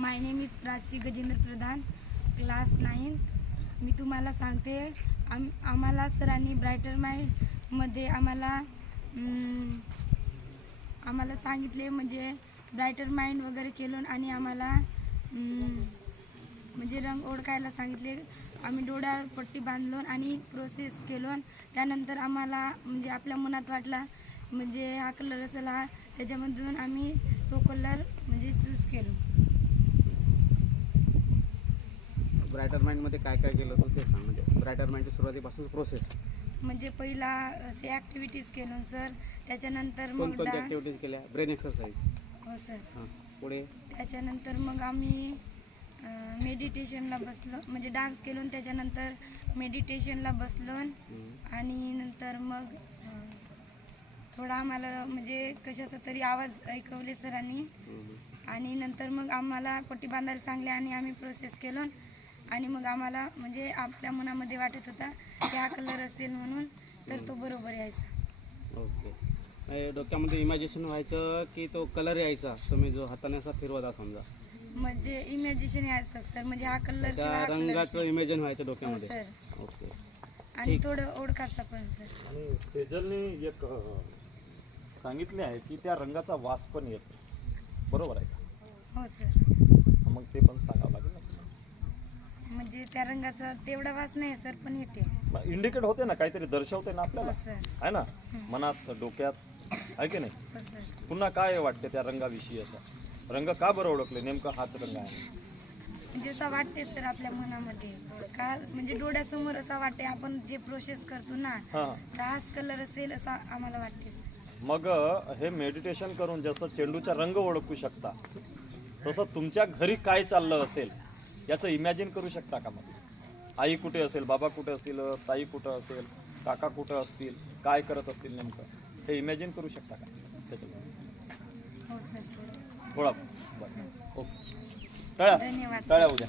My name is Prachi Gajendra Pradhan, class 9. मी तुम्हाला सांगते, आम्हाला सरांनी ब्रायटर माइंडमध्ये आम्हाला सांगितले, म्हणजे ब्रायटर माइंड वगैरे केलं आणि आम्हाला म्हणजे रंग ओळखायला सांगितले. आम्ही डोळ्यावर पट्टी बांधलो आणि प्रोसेस केलो. त्यानंतर आम्हाला म्हणजे आपल्या मनात वाटला म्हणजे हा कलर असेल, हा त्याच्यामधून आम्ही तो कलर म्हणजे चूज केलो. ब्रायटर माइंडमध्ये काय काय केलं तू ते सांग. म्हणजे ब्रायटर माइंडची सुरुवातीपासून प्रोसेस म्हणजे पहिला असे ॲक्टिव्हिटीज केलो सर. त्याच्यानंतर मग कोणकोणत्या ॲक्टिव्हिटीज केल्या? Brain exercise. हो सर. हां, पुढे त्याच्यानंतर मग आम्ही मेडिटेशनला बसलो, म्हणजे डान्स केलो. त्याच्यानंतर मेडिटेशनला बसलो आणि नंतर मग थोडा आम्हाला म्हणजे कशाचा तरी आवाज ऐकवले सरांनी आणि नंतर मग आम्हाला पट्टी बांधायला सांगले आणि आम्ही प्रोसेस केलो. आणि मग आम्हाला म्हणजे आपल्या मनामध्ये वाटत होता की हा कलर असेल म्हणून, तर तो बरोबर यायचा. ओके. डोक्यामध्ये इमॅजिनेशन व्हायचं की तो कलर यायचा, तुम्ही जो हाताने असा फिरवता समजा, म्हणजे इमॅजिनेशन यायचं सर, म्हणजे हा कलर त्या रंगाचं इमेजिन व्हायचं डोक्यामध्ये. सर. ओके. आणि थोडं ओळखायचं पण सर. आणि सेजलने एक सांगितले आहे की त्या रंगाचा वास पण येतो, बरोबर आहे का? हो सर. मग ते पण सांगावं लागेल ना. म्हणजे त्या रंगाचा तेवढा वास नाही सर, पण येते. इंडिकेट होते ना, काहीतरी दर्शवते ना हो आपल्याला, सर. आहे ना, मनात, डोक्यात, आहे की नाही? हो सर. पुन्हा काय वाटते त्या रंगाविषयी? असा रंग का बरं ओळखले, नेमका हाच रंग आहे? म्हणजे असं वाटते सर आपल्या मनामध्ये का, म्हणजे डोळ्यासमोर असं वाटते आपण जे प्रोसेस करतो ना, हां. तर हाच कलर असेल असं आम्हाला वाटते सर. मग हे मेडिटेशन करून जसं चेंडूचा रंग ओळखू शकता, तसं तुमच्या घरी काय चाललं असेल याचं इमॅजिन करू शकता का? मग आई कुठे असेल, बाबा कुठे असतील, ताई कुठं असेल, काका कुठं असतील, काय करत असतील नेमकं, हे इमॅजिन करू शकता का त्याच्यामध्ये? हो सर. थोडा बरं. ओके. टाळ्या धन्यवाद. टाळ्या उद्या.